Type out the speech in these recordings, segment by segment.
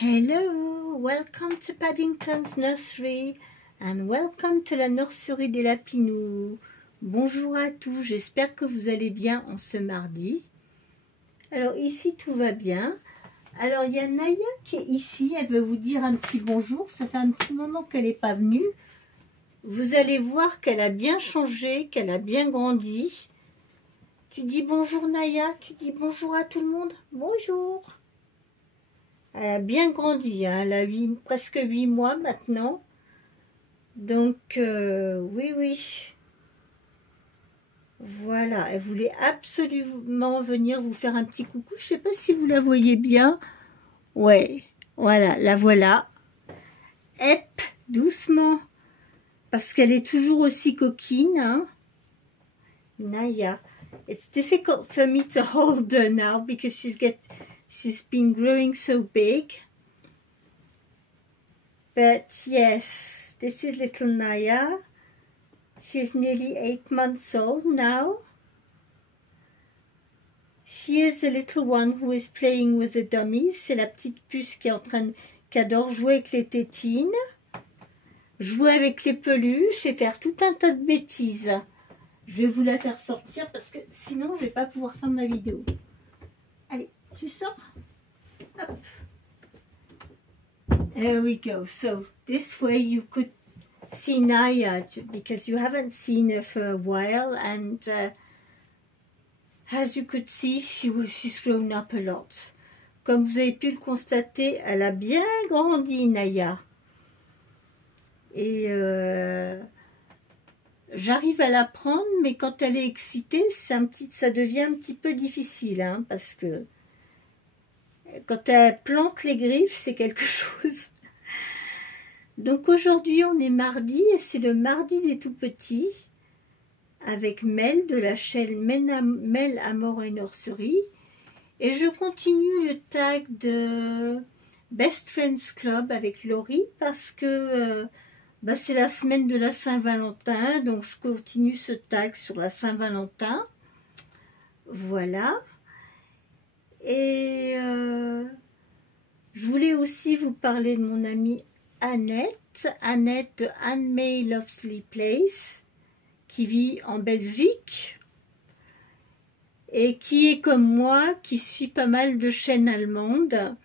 Hello, welcome to Paddington's Nursery and welcome to la nurserie des lapinous. Bonjour à tous, j'espère que vous allez bien en ce mardi. Alors ici tout va bien. Alors il y a Naya qui est ici, elle veut vous dire un petit bonjour. Ça fait un petit moment qu'elle n'est pas venue. Vous allez voir qu'elle a bien changé, qu'elle a bien grandi. Tu dis bonjour Naya, tu dis bonjour à tout le monde. Bonjour. Elle a bien grandi, hein. Elle a presque 8 mois maintenant. Donc, oui. Voilà, elle voulait absolument venir vous faire un petit coucou. Je ne sais pas si vous la voyez bien. Ouais, voilà, la voilà. Hep, doucement. Parce qu'elle est toujours aussi coquine, hein. Naya. It's difficult for me to hold her now because she's been growing so big. But yes, this is little Naya. She's nearly 8 months old now. She is the little one who is playing with the dummies. C'est la petite puce qui adore jouer avec les tétines, jouer avec les peluches et faire tout un tas de bêtises. Je vais vous la faire sortir parce que sinon je vais pas pouvoir faire ma vidéo. Allez, tu sors. Hop. There we go. So this way you could see Naya because you haven't seen her for a while, and as you could see, she's grown up a lot. Comme vous avez pu le constater, elle a bien grandi, Naya. Et j'arrive à la prendre, mais quand elle est excitée, ça devient un petit peu difficile, hein, parce que quand elle plante les griffes, c'est quelque chose. Donc aujourd'hui, on est mardi, et c'est le mardi des tout-petits, avec Mel de la chaîne Mel Amour et Nursery. Et je continue le tag de Best Friends Club avec Laurie, parce que c'est la semaine de la Saint-Valentin, donc je continue ce tag sur la Saint-Valentin. Voilà. Et je voulais aussi vous parler de mon amie Annette de Anne May Lovesley Place, qui vit en Belgique et qui est comme moi, qui suit pas mal de chaînes allemandes.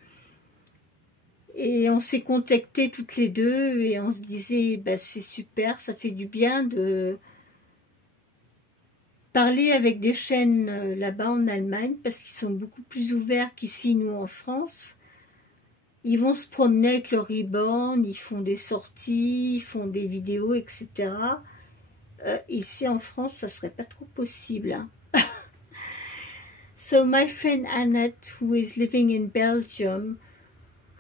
Et on s'est contactées toutes les deux et on se disait, c'est super, ça fait du bien de parler avec des chaînes là-bas en Allemagne, parce qu'ils sont beaucoup plus ouverts qu'ici, nous, en France. Ils vont se promener avec leur Reborn, ils font des sorties, ils font des vidéos, etc. Ici, en France, ça serait pas trop possible, hein. So, my friend Annette, who is living in Belgium,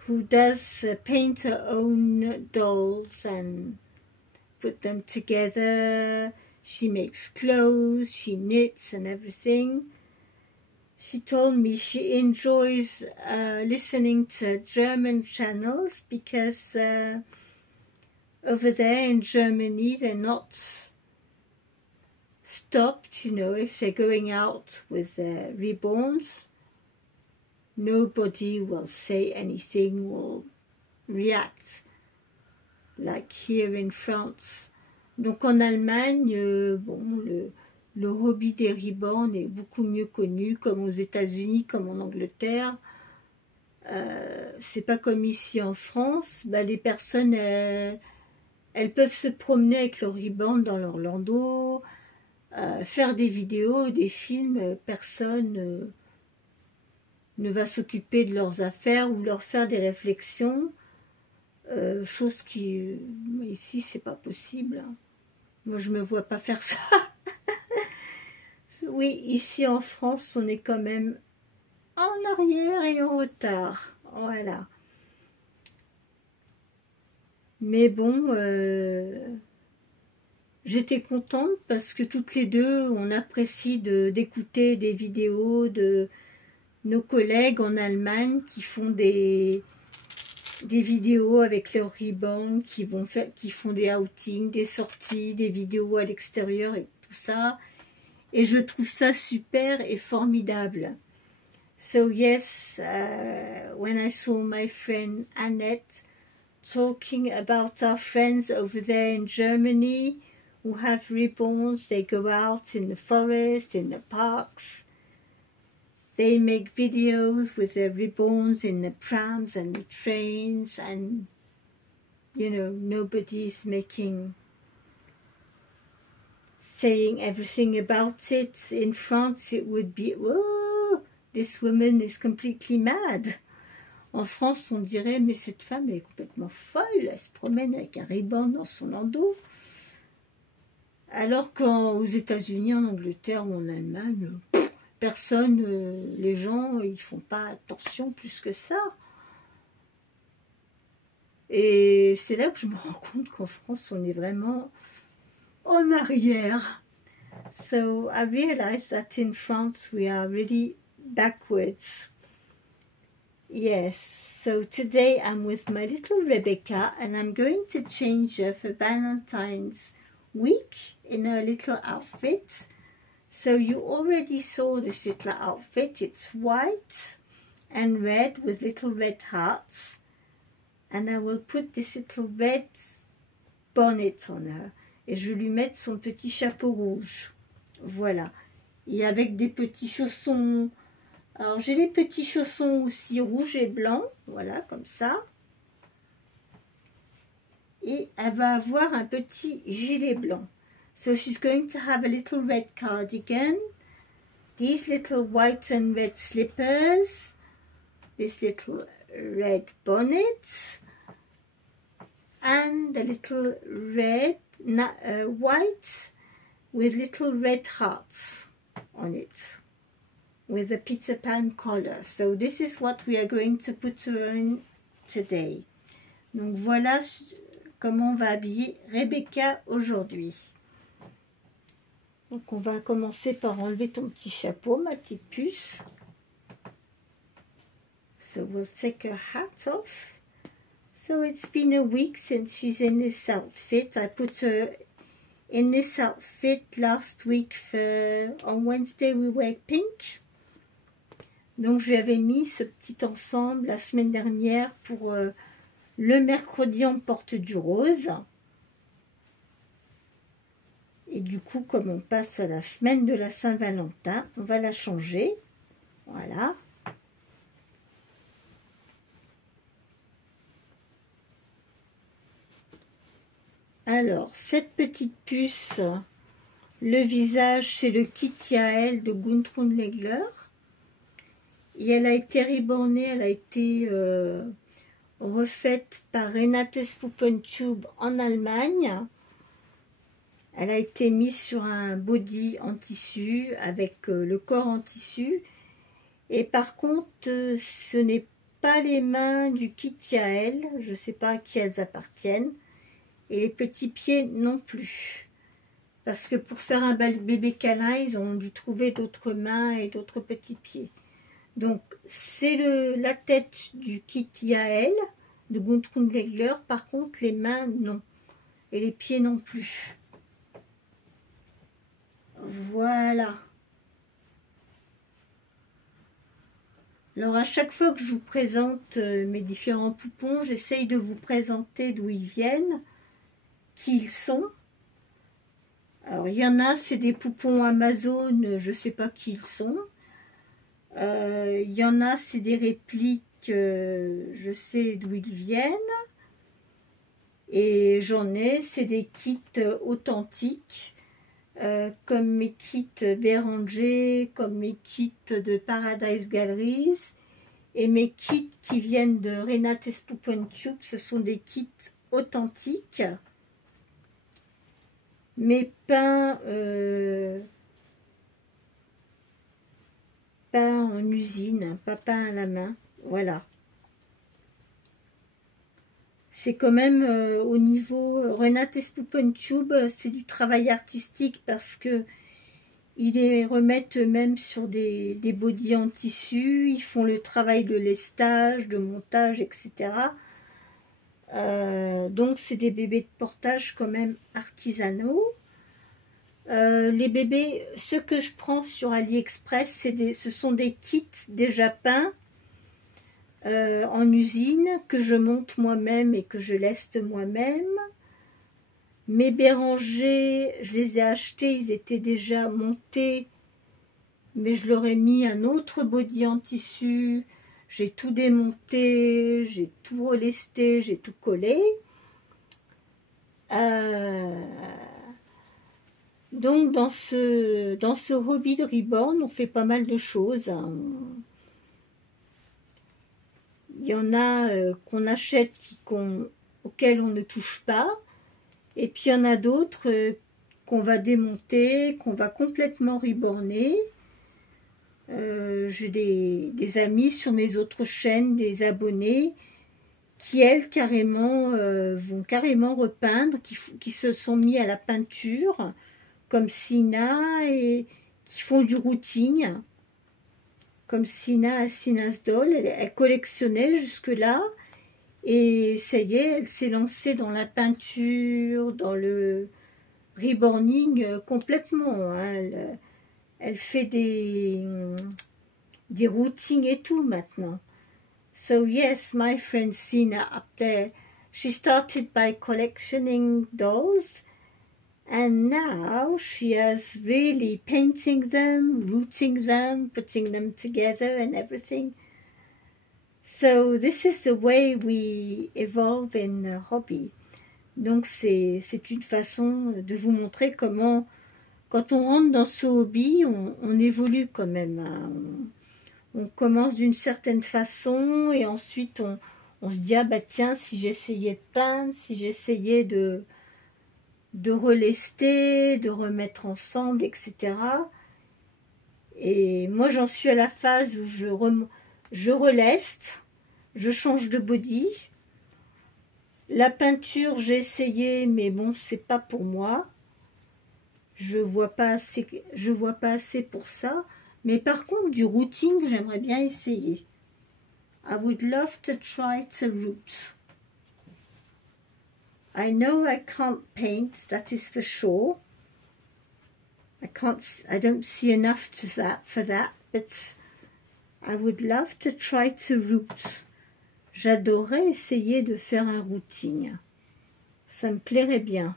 who does paint her own dolls and put them together. She makes clothes, she knits and everything. She told me she enjoys listening to German channels because over there in Germany they're not stopped, if they're going out with their reborns. Nobody will say anything, will react like here in France. Donc en Allemagne, le hobby des reborn est beaucoup mieux connu, comme aux États-Unis, comme en Angleterre. C'est pas comme ici en France. Les personnes, elles peuvent se promener avec leur reborn dans leur landau, faire des vidéos, des films. Personne ne va s'occuper de leurs affaires ou leur faire des réflexions. Chose qui, ici, c'est pas possible, hein. Moi, je me vois pas faire ça. Oui, ici en France, on est quand même en arrière et en retard. Voilà. Mais bon, j'étais contente parce que toutes les deux, on apprécie d'écouter des vidéos de nos collègues en Allemagne qui font des vidéos avec leur reborn, qui font des outings, des sorties, des vidéos à l'extérieur et tout ça. Et je trouve ça super et formidable. So yes, when I saw my friend Annette talking about our friends over there in Germany who have ribbons, they go out in the forest, in the parks, they make videos with their ribbons in the trams and the trains, and you know, nobody's saying everything about it. In France it would be, oh, this woman is completely mad. En France, on dirait, mais cette femme est complètement folle, elle se promène avec un ruban dans son landau. Alors qu'aux États-Unis, en Angleterre ou en Allemagne, personne, les gens, ils font pas attention plus que ça. Et c'est là que je me rends compte qu'en France, on est vraiment en arrière. So I realized that in France, we are really backwards. Yes, so today I'm with my little Rebecca and I'm going to change her for Valentine's week in her little outfit. So you already saw this little outfit. It's white and red with little red hearts. And I will put this little red bonnet on her. Et je vais lui mettre son petit chapeau rouge. Voilà. Et avec des petits chaussons. Alors j'ai les petits chaussons aussi rouges et blancs, voilà, comme ça. Et elle va avoir un petit gilet blanc. So she's going to have a little red cardigan, these little white and red slippers, this little red bonnet, and a little red, white with little red hearts on it, with a Peter Pan collar. So this is what we are going to put her in today. Donc voilà comment on va habiller Rebecca aujourd'hui. Donc on va commencer par enlever ton petit chapeau, ma petite puce. So we'll take her hat off. So it's been a week since she's in this outfit. I put her in this outfit last week on Wednesday we wear pink. Donc j'avais mis ce petit ensemble la semaine dernière pour le mercredi on porte du rose. Et du coup, comme on passe à la semaine de la Saint-Valentin, on va la changer. Voilà. Alors, cette petite puce, le visage, c'est le kit Yael de Gudrun Legler. Et elle a été ribornée, elle a été refaite par Renate Spuppentube en Allemagne. Elle a été mise sur un body en tissu, avec le corps en tissu. Et par contre, ce n'est pas les mains du kit Yael, je ne sais pas à qui elles appartiennent. Et les petits pieds non plus. Parce que pour faire un bébé câlin, ils ont dû trouver d'autres mains et d'autres petits pieds. Donc, c'est la tête du kit Yael de Gudrun Legler. Par contre, les mains, non. Et les pieds non plus. Voilà. Alors, à chaque fois que je vous présente mes différents poupons, j'essaye de vous présenter d'où ils viennent, qui ils sont. Alors, il y en a, c'est des poupons Amazon, je ne sais pas qui ils sont. Il y en a, c'est des répliques, je sais d'où ils viennent. Et j'en ai, c'est des kits authentiques, comme mes kits Béranger, comme mes kits de Paradise Galleries. Et mes kits qui viennent de Renate Spuppentube, ce sont des kits authentiques, mais peints en usine, pas peints à la main. Voilà. C'est quand même au niveau Renate Spuppentube, c'est du travail artistique parce que ils les remettent eux-mêmes sur des bodys en tissu, ils font le travail de lestage, de montage, etc. Donc c'est des bébés de portage quand même artisanaux. Les bébés, ceux que je prends sur AliExpress, ce sont des kits déjà peints en usine que je monte moi-même et que je leste moi-même. Mes bérangers, je les ai achetés, ils étaient déjà montés, mais je leur ai mis un autre body en tissu. J'ai tout démonté, j'ai tout relesté, j'ai tout collé. Donc dans ce hobby de Reborn, on fait pas mal de choses. Il y en a qu'on achète auxquelles on ne touche pas. Et puis il y en a d'autres qu'on va démonter, qu'on va complètement reborner. J'ai des amis sur mes autres chaînes, des abonnés, qui elles carrément vont carrément repeindre, qui se sont mis à la peinture, comme Sina, et qui font du routing, comme Sina à Sina's Doll. Elle collectionnait jusque-là, et ça y est, elle s'est lancée dans la peinture, dans le reborning complètement. Hein. Elle fait des routings et tout maintenant. So yes, my friend Sina up there, she started by collectioning dolls, and now she has really painting them, rooting them, putting them together and everything. So this is the way we evolve in a hobby. Donc c'est une façon de vous montrer comment, quand on rentre dans ce hobby, on évolue quand même. Hein. On commence d'une certaine façon et ensuite on se dit, ah bah tiens, si j'essayais de peindre, si j'essayais de relester, de remettre ensemble, etc. Et moi j'en suis à la phase où je releste, je change de body. La peinture, j'ai essayé, mais bon, c'est pas pour moi. Je vois pas assez pour ça. Mais par contre, du routing, j'aimerais bien essayer. I would love to try to root. I know I can't paint, that is for sure. I don't see enough for that, but I would love to try to root. J'adorerais essayer de faire un routing. Ça me plairait bien.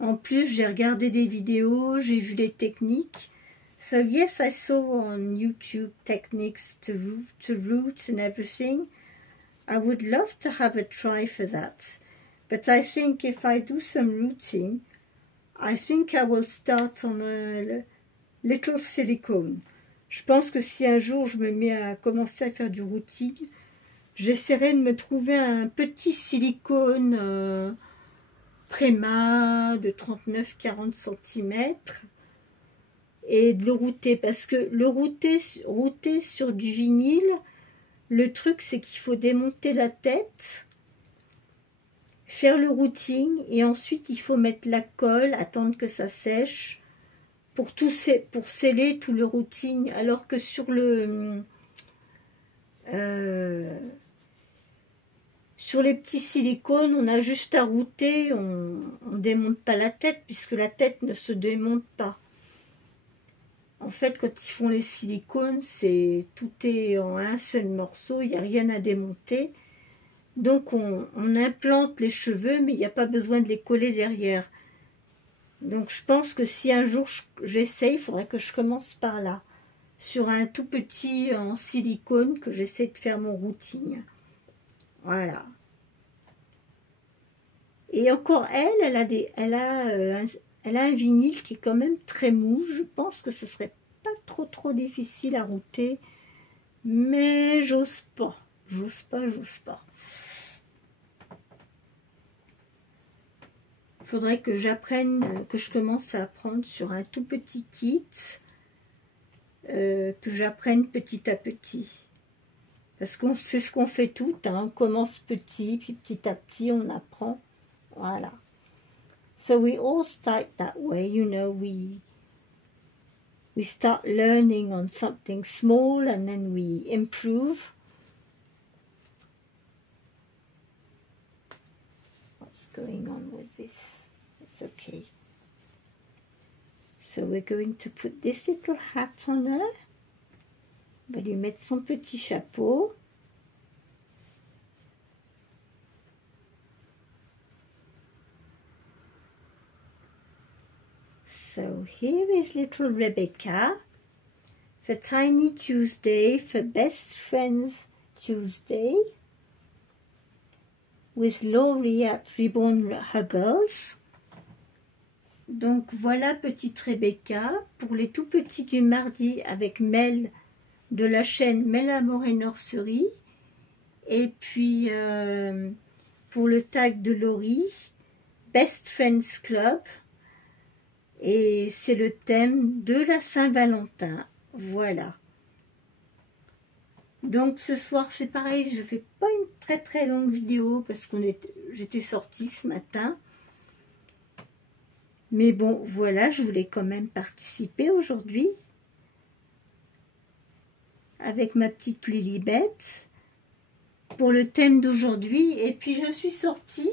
En plus, j'ai regardé des vidéos, j'ai vu les techniques. So yes, I saw on YouTube techniques to root and everything. I would love to have a try for that. But I think if I do some rooting, I think I will start on a little silicone. Je pense que si un jour je me mets à commencer à faire du rooting, j'essaierai de me trouver un petit silicone Prima de 39-40 cm et de le router, parce que le router sur du vinyle, le truc c'est qu'il faut démonter la tête, faire le routing et ensuite il faut mettre la colle, attendre que ça sèche pour sceller tout le routing, alors que sur sur les petits silicones, on a juste à router, on ne démonte pas la tête, puisque la tête ne se démonte pas. En fait, quand ils font les silicones, tout est en un seul morceau, il n'y a rien à démonter. Donc on implante les cheveux, mais il n'y a pas besoin de les coller derrière. Donc je pense que si un jour j'essaye, il faudrait que je commence par là. Sur un tout petit en silicone, que j'essaie de faire mon routing. Voilà. Et encore elle a un vinyle qui est quand même très mou. Je pense que ce serait pas trop difficile à router. Mais j'ose pas. J'ose pas. Il faudrait que j'apprenne, que je commence à apprendre sur un tout petit kit. Que j'apprenne petit à petit. Parce qu'on sait ce qu'on fait tout, hein. On commence petit, puis petit à petit on apprend. Voilà. So we all start that way, you know, we start learning on something small and then we improve. What's going on with this? It's okay. So we're going to put this little hat on her. On va lui mettre son petit chapeau. So here is little Rebecca for Tiny Tuesday, for Best Friends Tuesday, with Laurie at Ribbon Huggles. Donc voilà petite Rebecca pour les tout petits du mardi avec Mel de la chaîne Mel Amour et Nursery. Et puis pour le tag de Laurie, Best Friends Club. Et c'est le thème de la Saint-Valentin. Voilà. Donc ce soir c'est pareil, je ne fais pas une très longue vidéo parce que j'étais sortie ce matin. Mais bon, voilà, je voulais quand même participer aujourd'hui avec ma petite Lilibet pour le thème d'aujourd'hui. Et puis je suis sortie,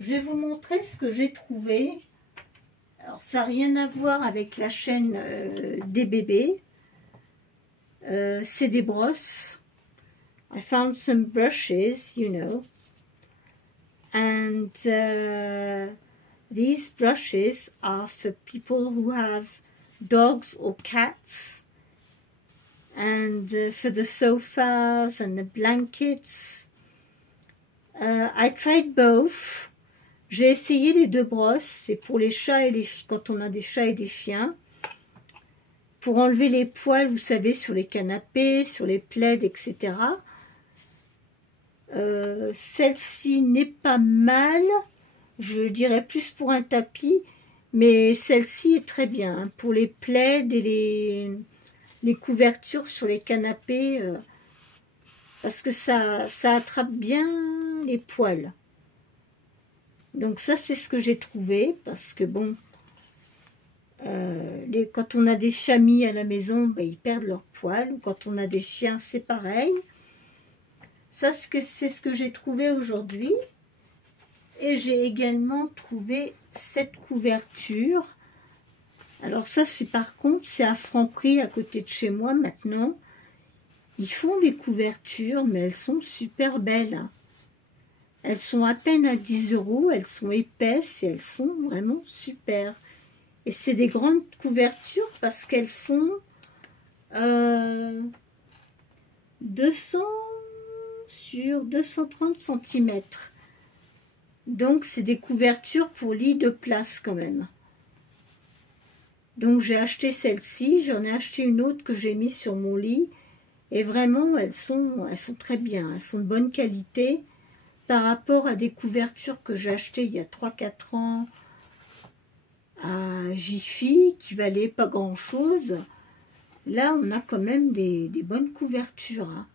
je vais vous montrer ce que j'ai trouvé. Alors ça n'a rien à voir avec la chaîne des bébés. C'est des brosses. I found some brushes, you know. And these brushes are for people who have dogs or cats. And for the sofas and the blankets. I tried both. J'ai essayé les deux brosses. C'est pour les chats et quand on a des chats et des chiens. Pour enlever les poils, vous savez, sur les canapés, sur les plaids, etc. Celle-ci n'est pas mal. Je dirais plus pour un tapis. Mais celle-ci est très bien. Hein, pour les plaids et les couvertures sur les canapés. Parce que ça attrape bien les poils. Donc ça, c'est ce que j'ai trouvé. Parce que bon... quand on a des chamis à la maison, ben, ils perdent leurs poils. Ou quand on a des chiens, c'est pareil. Ça, c'est ce que j'ai trouvé aujourd'hui. Et j'ai également trouvé cette couverture. Alors ça, par contre, c'est à Franprix, à côté de chez moi maintenant. Ils font des couvertures, mais elles sont super belles. Hein. Elles sont à peine à 10 €. Elles sont épaisses et elles sont vraiment super. Et c'est des grandes couvertures parce qu'elles font 200 sur 230 cm. Donc c'est des couvertures pour lit de place quand même. Donc j'ai acheté celle-ci, j'en ai acheté une autre que j'ai mise sur mon lit. Et vraiment elles sont très bien, elles sont de bonne qualité par rapport à des couvertures que j'ai achetées il y a 3-4 ans à Jiffy qui valait pas grand chose. Là on a quand même des bonnes couvertures hein,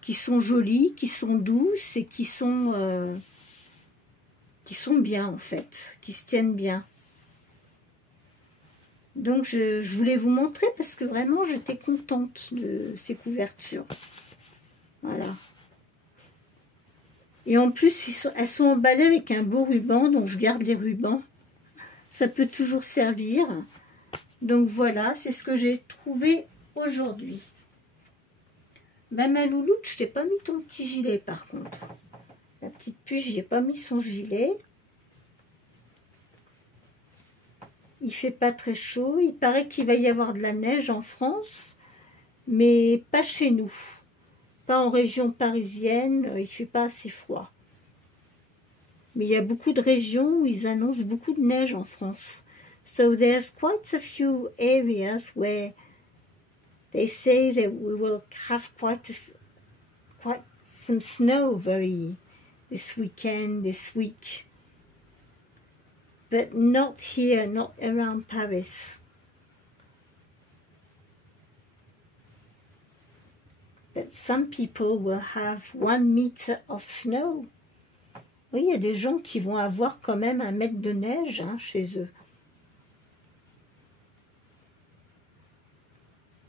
qui sont jolies, qui sont douces et qui sont bien en fait, qui se tiennent bien. Donc je voulais vous montrer parce que vraiment j'étais contente de ces couvertures. Voilà. Et en plus elles sont emballées avec un beau ruban, donc je garde les rubans. Ça peut toujours servir. Donc voilà, c'est ce que j'ai trouvé aujourd'hui. Ben ma louloute, je t'ai pas mis ton petit gilet par contre. La petite puce, j'ai pas mis son gilet. Il fait pas très chaud. Il paraît qu'il va y avoir de la neige en France, mais pas chez nous. Pas en région parisienne, il fait pas assez froid. Mais il y a beaucoup de régions où ils annoncent beaucoup de neige en France. So there's quite a few areas where they say that we will have quite some snow this weekend, this week. But not here, not around Paris. But some people will have 1 meter of snow. Oui, il y a des gens qui vont avoir quand même 1 mètre de neige hein, chez eux.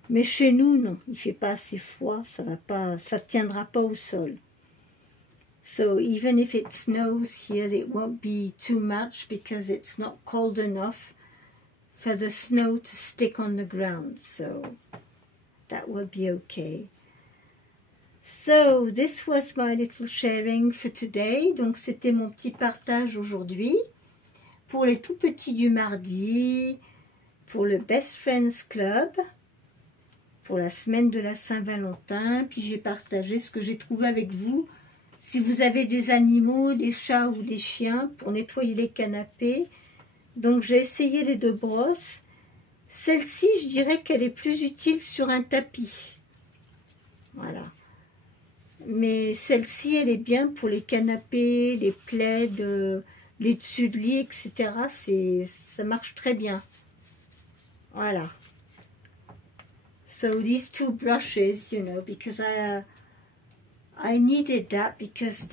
Mais chez nous, non, il ne fait pas assez froid, ça ne tiendra pas au sol. So even if it snows here, it won't be too much because it's not cold enough for the snow to stick on the ground, so that will be okay. So this was my little sharing for today. Donc c'était mon petit partage aujourd'hui pour les tout petits du mardi, pour le Best Friends Club, pour la semaine de la Saint-Valentin. Puis j'ai partagé ce que j'ai trouvé avec vous. Si vous avez des animaux, des chats ou des chiens, pour nettoyer les canapés. Donc j'ai essayé les deux brosses. Celle-ci, je dirais qu'elle est plus utile sur un tapis. Voilà. Mais celle-ci, elle est bien pour les canapés, les plaids, les dessus de lit, etc. Ça marche très bien. Voilà. So these two brushes, you know, because I needed that because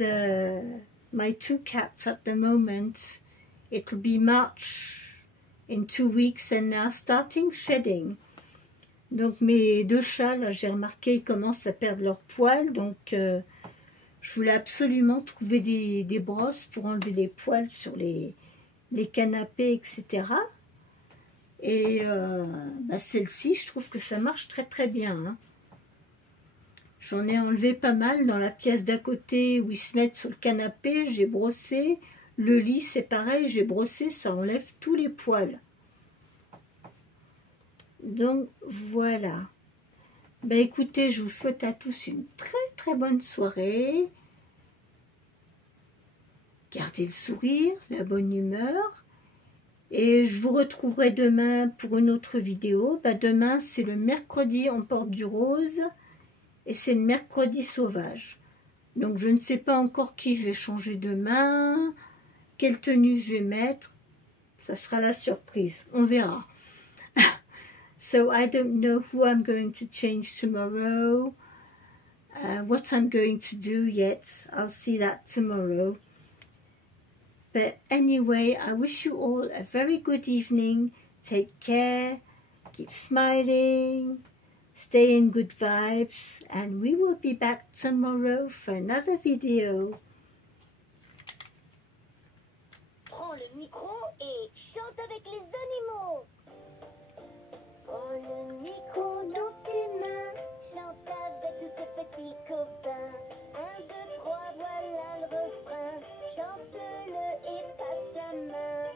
my two cats at the moment, it'll be March in 2 weeks and now starting shedding. Donc mes deux chats, là, j'ai remarqué, ils commencent à perdre leurs poils. Donc je voulais absolument trouver des brosses pour enlever les poils sur les canapés, etc. Et bah, celle-ci, je trouve que ça marche très très bien. Hein. J'en ai enlevé pas mal dans la pièce d'à côté où ils se mettent sur le canapé. J'ai brossé. Le lit, c'est pareil, j'ai brossé, ça enlève tous les poils. Donc voilà. Ben écoutez, je vous souhaite à tous une très très bonne soirée. Gardez le sourire, la bonne humeur. Et je vous retrouverai demain pour une autre vidéo. Ben demain, c'est le mercredi on porte du rose. Et c'est le mercredi sauvage. Donc je ne sais pas encore qui je vais changer demain. Quelle tenue je vais mettre. Ça sera la surprise. On verra. So I don't know who I'm going to change tomorrow, what I'm going to do yet. I'll see that tomorrow. But anyway, I wish you all a very good evening. Take care, keep smiling, stay in good vibes, and we will be back tomorrow for another video. Prends le micro et chante avec les animaux. Prends le micro dans tes mains, chante avec tous tes petits copains. 1, 2, 3, voilà le refrain, chante-le et passe ta main.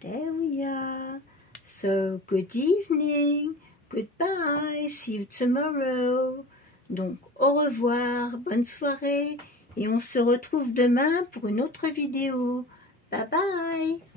There we are. So, good evening, goodbye, see you tomorrow. Donc, au revoir, bonne soirée, et on se retrouve demain pour une autre vidéo. Bye bye.